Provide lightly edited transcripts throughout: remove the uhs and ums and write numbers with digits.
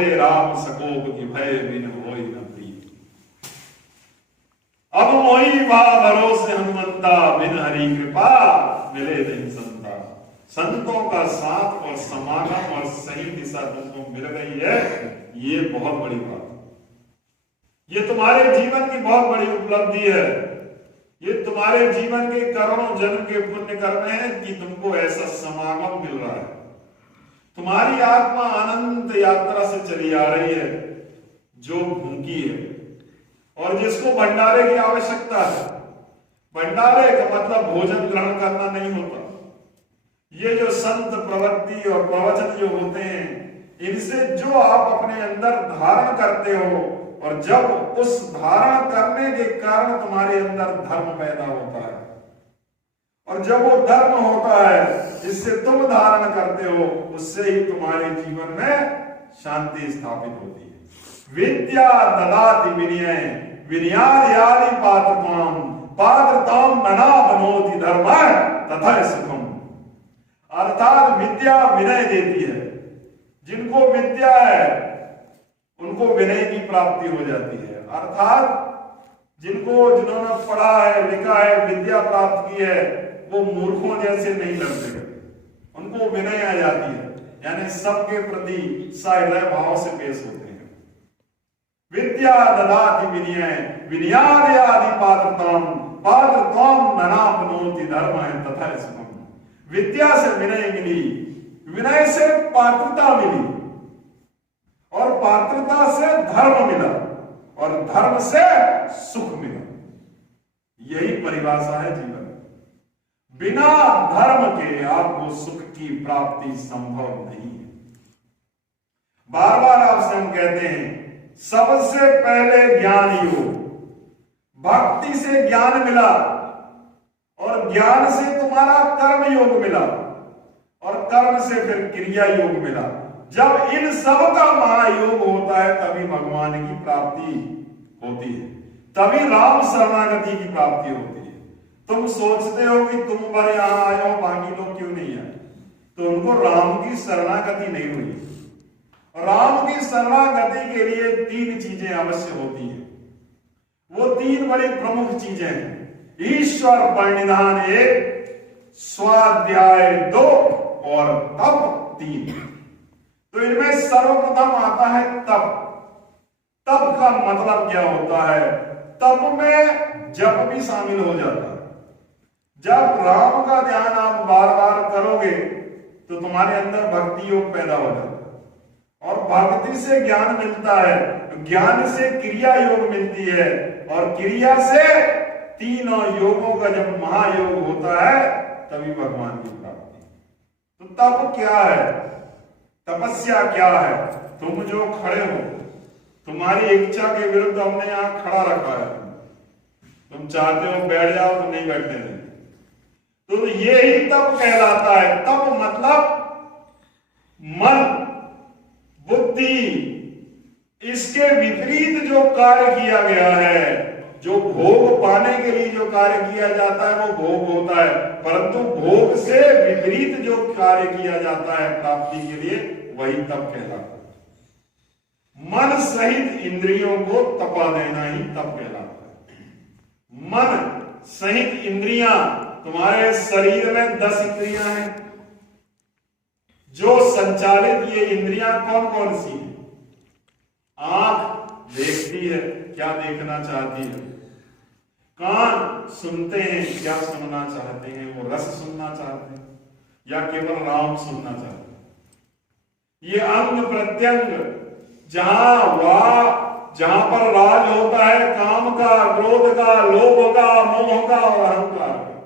होए राम सकोप की भय बिन होए न प्रिय। अब मोही बा भरोसे हनुमंता बिन हरि कृपा मिले नहीं संता। संतों का साथ और समागम और सही दिशा तुमको मिल गई है, ये बहुत बड़ी बात है। ये तुम्हारे जीवन की बहुत बड़ी उपलब्धि है। ये तुम्हारे जीवन के करोड़ों जन्म के पुण्य कर्म है कि तुमको ऐसा समागम मिल रहा है। तुम्हारी आत्मा अनंत यात्रा से चली आ रही है, जो भूखी है और जिसको भंडारे की आवश्यकता है। भंडारे का मतलब भोजन ग्रहण करना नहीं होता। ये जो संत प्रवृत्ति और प्रवचन जो होते हैं, इनसे जो आप अपने अंदर धारण करते हो, और जब उस धारण करने के कारण तुम्हारे अंदर धर्म पैदा होता है, और जब वो धर्म होता है जिससे तुम धारण करते हो, उससे ही तुम्हारे जीवन में शांति स्थापित होती है। विद्या ददाति विनय विनयादि पात्रताम पात्रताम नना बनोति धर्म तथा सुखम। अर्थात विद्या विनय देती है। जिनको विद्या है उनको विनय की प्राप्ति हो जाती है। अर्थात जिन्होंने पढ़ा है, लिखा है, विद्या प्राप्त की है, वो मूर्खों जैसे नहीं लड़ते, उनको विनय आ जाती है, यानी सबके प्रति सहृदय भाव से पेश होते हैं। विद्या ददाति विनय विनयादि पात्रताम पात्रताम ननापनोति धर्म तथा सुखम। विद्या से विनय मिली, विनय से पात्रता मिली, और पात्रता से धर्म मिला, और धर्म से सुख मिला। यही परिभाषा है जीवन। बिना धर्म के आपको सुख की प्राप्ति संभव नहीं है। बार बार आपसे हम कहते हैं, सबसे पहले ज्ञान योग, भक्ति से ज्ञान मिला, और ज्ञान से तुम्हारा कर्म योग मिला, और कर्म से फिर क्रिया योग मिला। जब इन सब का महायोग होता है, तभी भगवान की प्राप्ति होती है, तभी राम शरणागति की प्राप्ति होती है। तुम सोचते हो कि तुम पर यहां आए हो, बाकी लोग क्यों नहीं आए, तो उनको राम की शरणागति नहीं हुई। राम की शरणागति के लिए 3 चीजें अवश्य होती हैं। वो 3 बड़ी प्रमुख चीजें हैं। ईश्वर परिनिधान 1, स्वाध्याय 2 और तप 3। तो इनमें सर्वप्रथम आता है तप। तप का मतलब क्या होता है? तप में जप भी शामिल हो जाता है। जब राम का ध्यान आप बार बार करोगे तो तुम्हारे अंदर भक्ति योग पैदा हो जाता है, और भक्ति से ज्ञान मिलता है, ज्ञान से क्रिया योग मिलती है, और क्रिया से तीनों योगों का जब महायोग होता है तभी भगवान की प्राप्ति। तो तप क्या है? तपस्या क्या है? तुम जो खड़े हो, तुम्हारी इच्छा के विरुद्ध हमने यहां खड़ा रखा है, तुम चाहते हो बैठ जाओ तो नहीं बैठने देंगे, तो ये ही तप कहलाता है। तप मतलब मन, बुद्धि, इसके विपरीत जो कार्य किया गया है, जो भोग पाने के लिए जो कार्य किया जाता है वो भोग होता है, परंतु भोग से विपरीत जो कार्य किया जाता है प्राप्ति के लिए, वही तप कहलाता है। मन सहित इंद्रियों को तपा देना ही तप कहलाता है। मन सहित इंद्रियां, तुम्हारे शरीर में 10 इंद्रियां हैं, जो संचालित ये इंद्रियां कौन कौन सी हैं? आंख देखती है, क्या देखना चाहती है। कान सुनते हैं, क्या सुनना चाहते हैं, वो रस सुनना चाहते हैं या केवल राम सुनना चाहते हैं। ये अंग प्रत्यंग जहां पर राज होता है काम का, क्रोध का, लोभ का, मोह का और अहंकार का,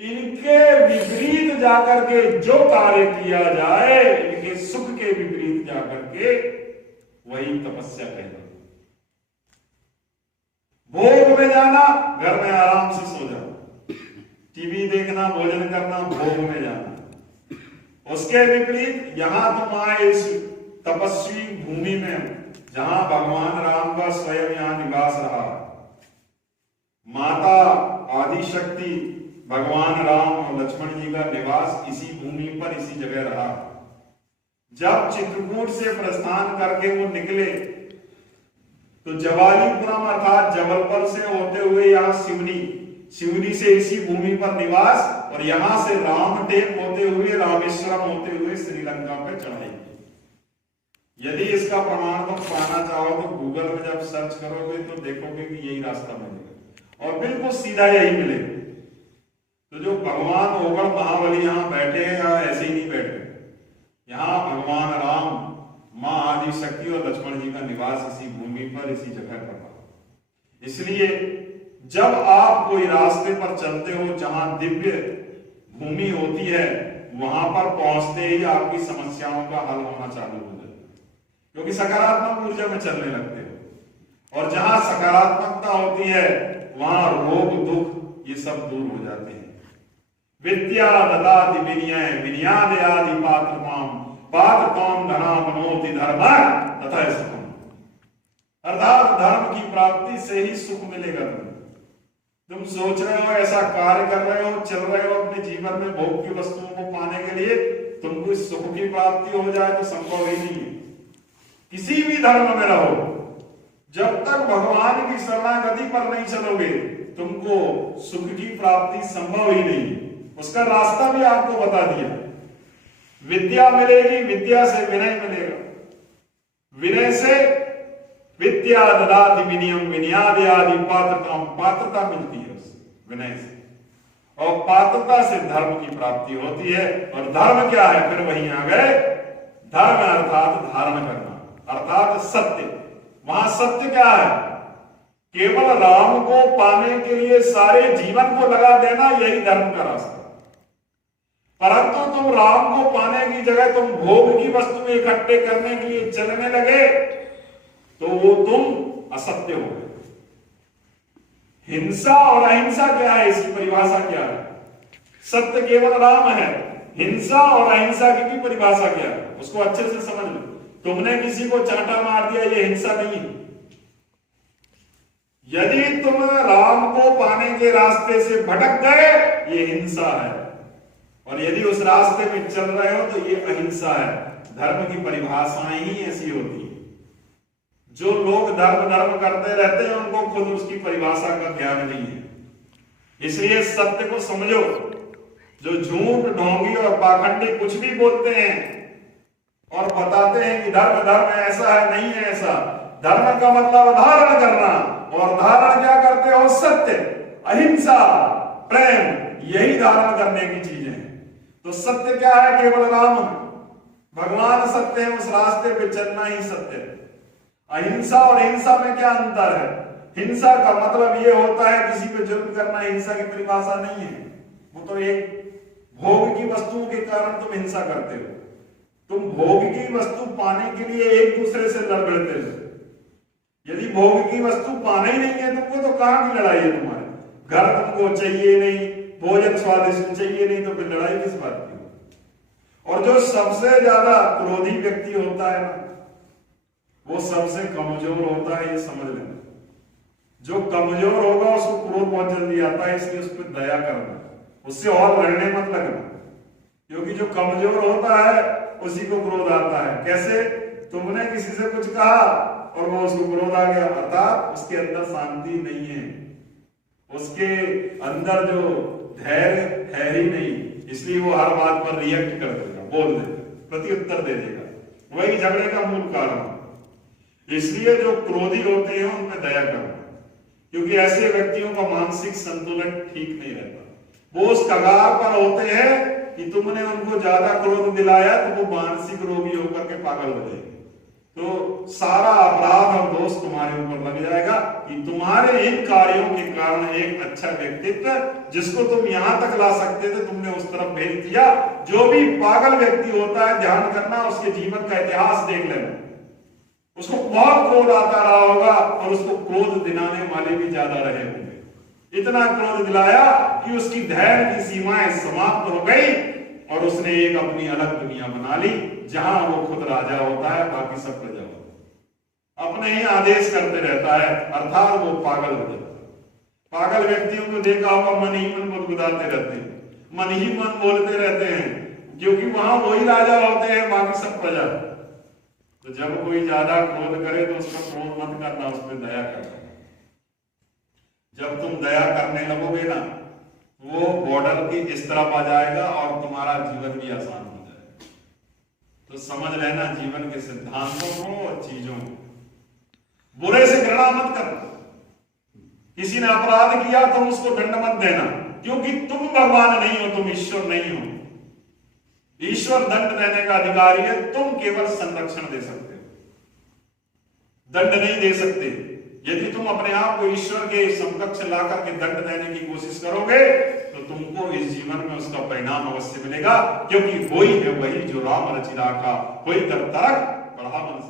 इनके विपरीत जाकर के जो कार्य किया जाए, इनके सुख के विपरीत जाकर के, वही तपस्या कहलाती है। भोग में जाना, घर में आराम से सो जाना, टीवी देखना, भोजन करना, भोग में जाना। उसके विपरीत यहां तुम आए इस तपस्वी भूमि में, जहां भगवान राम का स्वयं यहां निवास रहा। माता आदि शक्ति, भगवान राम और लक्ष्मण जी का निवास इसी भूमि पर, इसी जगह रहा। जब चित्रकूट से प्रस्थान करके वो निकले तो जवालीपुरम अर्थात जबलपुर से होते हुए यहाँ सिवनी से इसी भूमि पर निवास, और यहां से रामटेक होते हुए रामेश्वरम होते हुए श्रीलंका पर चढ़ाई की। यदि इसका प्रमाण तुम पाना चाहो तो गूगल में जब सर्च करोगे तो देखोगे कि यही रास्ता मिलेगा और बिल्कुल सीधा यही मिलेगा। तो जो भगवान ओगड़ महाबली यहाँ बैठे हैं यहाँ ऐसे ही नहीं बैठे, यहाँ भगवान राम, मां आदि शक्ति और लक्ष्मण जी का निवास इसी भूमि पर इसी जगह पर रहा। इसलिए जब आप कोई रास्ते पर चलते हो जहां दिव्य भूमि होती है, वहां पर पहुंचते ही आपकी समस्याओं का हल होना चालू हो जाता है, क्योंकि सकारात्मक ऊर्जा में चलने लगते हो। और जहां सकारात्मकता होती है वहां रोग दुख ये सब दूर हो जाते हैं। विद्या ददाति विनय विनयाद आदि पात्रमाम पात्रकाम धना मनोति धर्म तथा सुखम। अर्थात धर्म की प्राप्ति से ही सुख मिलेगा। तुम सोच रहे हो, ऐसा कार्य कर रहे हो, चल रहे हो अपने जीवन में भोग की वस्तुओं को पाने के लिए, तुमको सुख की प्राप्ति हो जाए तो संभव ही नहीं है। किसी भी धर्म में रहो, जब तक भगवान की शरणागति पर नहीं चलोगे तुमको सुख की प्राप्ति संभव ही नहीं। उसका रास्ता भी आपको बता दिया। विद्या मिलेगी, विद्या से विनय मिलेगा, विनय से विद्या ददाति विनयम विनयाद आदि पात्रता, पात्रता मिलती है उससे विनय से, और पात्रता से धर्म की प्राप्ति होती है। और धर्म क्या है, फिर वहीं आ गए, धर्म अर्थात धारण करना, अर्थात सत्य। वहां सत्य क्या है, केवल राम को पाने के लिए सारे जीवन को लगा देना, यही धर्म का रास्ता। परंतु तुम राम को पाने की जगह तुम भोग की वस्तु इकट्ठे करने के लिए चलने लगे तो वो तुम असत्य हो गए। हिंसा और अहिंसा क्या है, इसकी परिभाषा क्या है? सत्य केवल राम है, हिंसा और अहिंसा की भी परिभाषा क्या है उसको अच्छे से समझ लो। तुमने किसी को चांटा मार दिया, ये हिंसा नहीं है। यदि तुम राम को पाने के रास्ते से भटक गए, ये हिंसा है, और यदि उस रास्ते में चल रहे हो तो ये अहिंसा है। धर्म की परिभाषाएं ही ऐसी होती है। जो लोग धर्म करते रहते हैं उनको खुद उसकी परिभाषा का ज्ञान नहीं है। इसलिए सत्य को समझो। जो झूठ ढोंगी और पाखंडी कुछ भी बोलते हैं और बताते हैं कि धर्म ऐसा है, नहीं है ऐसा। धर्म का मतलब धारण करना, और धारण क्या करते हो, सत्य, अहिंसा, प्रेम, यही धारण करने की चीजें हैं। तो सत्य क्या है, केवल राम, भगवान सत्य है, उस रास्ते पे चलना ही सत्य है। अहिंसा और हिंसा में क्या अंतर है? हिंसा का मतलब ये होता है किसी पे जुल्म करना, हिंसा की परिभाषा नहीं है। वो तो एक भोग की वस्तुओं के कारण तुम हिंसा करते हो। तुम भोग की वस्तु पाने के लिए एक दूसरे से लड़ भिड़ते हो। यदि भोग की वस्तु पाना ही नहीं है तुमको, तो कहां की लड़ाई है तुम्हारी? घर तुमको चाहिए नहीं, भोजन स्वादिष्ट चाहिए नहीं, तो फिर लड़ाई किस बात की? और जो सबसे ज्यादा क्रोधी व्यक्ति होता है ना, वो सबसे कमजोर होता है, ये समझ लेना। जो कमजोर होगा उसको क्रोध बहुत जल्दी आता है, इसलिए उस पर दया करना, उससे और लड़ने मत लगना, क्योंकि जो कमजोर होता है उसी को क्रोध आता है। कैसे? तुमने किसी से कुछ कहा और वो उसको क्रोध आ गया, अर्थात उसके अंदर शांति नहीं है, उसके अंदर जो धैर्य है ही नहीं, इसलिए वो हर बात पर रिएक्ट कर देगा, बोल देगा, प्रत्युत्तर दे देगा। वही झगड़े का मूल कारण। इसलिए जो क्रोधी होते हैं उनमें दया करना, क्योंकि ऐसे व्यक्तियों का मानसिक संतुलन ठीक नहीं रहता। वो उस कगार पर होते हैं कि तुमने उनको ज्यादा क्रोध दिलाया तो वो मानसिक रोगी होकर के पागल हो जाएंगे। तो सारा अपराध और दोष तुम्हारे ऊपर लग जाएगा कि तुम्हारे इन कार्यों के कारण एक अच्छा व्यक्तित्व जिसको तुम यहां तक ला सकते थे, तुमने उस तरफ भेज दिया। जो भी पागल व्यक्ति होता है, ध्यान करना, उसके जीवन का इतिहास देख लेना, उसको बहुत क्रोध आता रहा होगा और उसको क्रोध दिलाने वाले भी ज्यादा रहे होंगे। इतना क्रोध दिलाया कि उसकी धैर्य की सीमाएं समाप्त हो गई और उसने एक अपनी अलग दुनिया बना ली, जहां वो खुद राजा होता है, बाकी सब प्रजा होता है, अपने ही आदेश करते रहता है, अर्थात वो पागल हो जाता है। पागल व्यक्तियों को देखा होगा, मन ही मन बुदबुदाते रहते हैं, मन ही मन बोलते रहते हैं, क्योंकि वहां वही राजा होते हैं, बाकी सब प्रजा। तो जब कोई ज्यादा क्रोध करे तो उसका क्रोध मत करना, उस पर दया करना। जब तुम दया करने लगोगे ना, वो बॉर्डर की इस तरफ आ जाएगा और तुम्हारा जीवन भी आसान हो जाएगा। तो समझ लेना जीवन के सिद्धांतों को और चीजों को। बुरे से घृणा मत करना। किसी ने अपराध किया तो उसको दंड मत देना, क्योंकि तुम भगवान नहीं हो, तुम ईश्वर नहीं हो। ईश्वर दंड देने का अधिकारी है, तुम केवल संरक्षण दे सकते हो, दंड नहीं दे सकते। यदि तुम अपने आप को ईश्वर के समकक्ष लाकर के दंड देने की कोशिश करोगे तो तुमको इस जीवन में उसका परिणाम अवश्य मिलेगा, क्योंकि वही है वही जो राम रचि राखा, वही कर तरक बढ़ा मन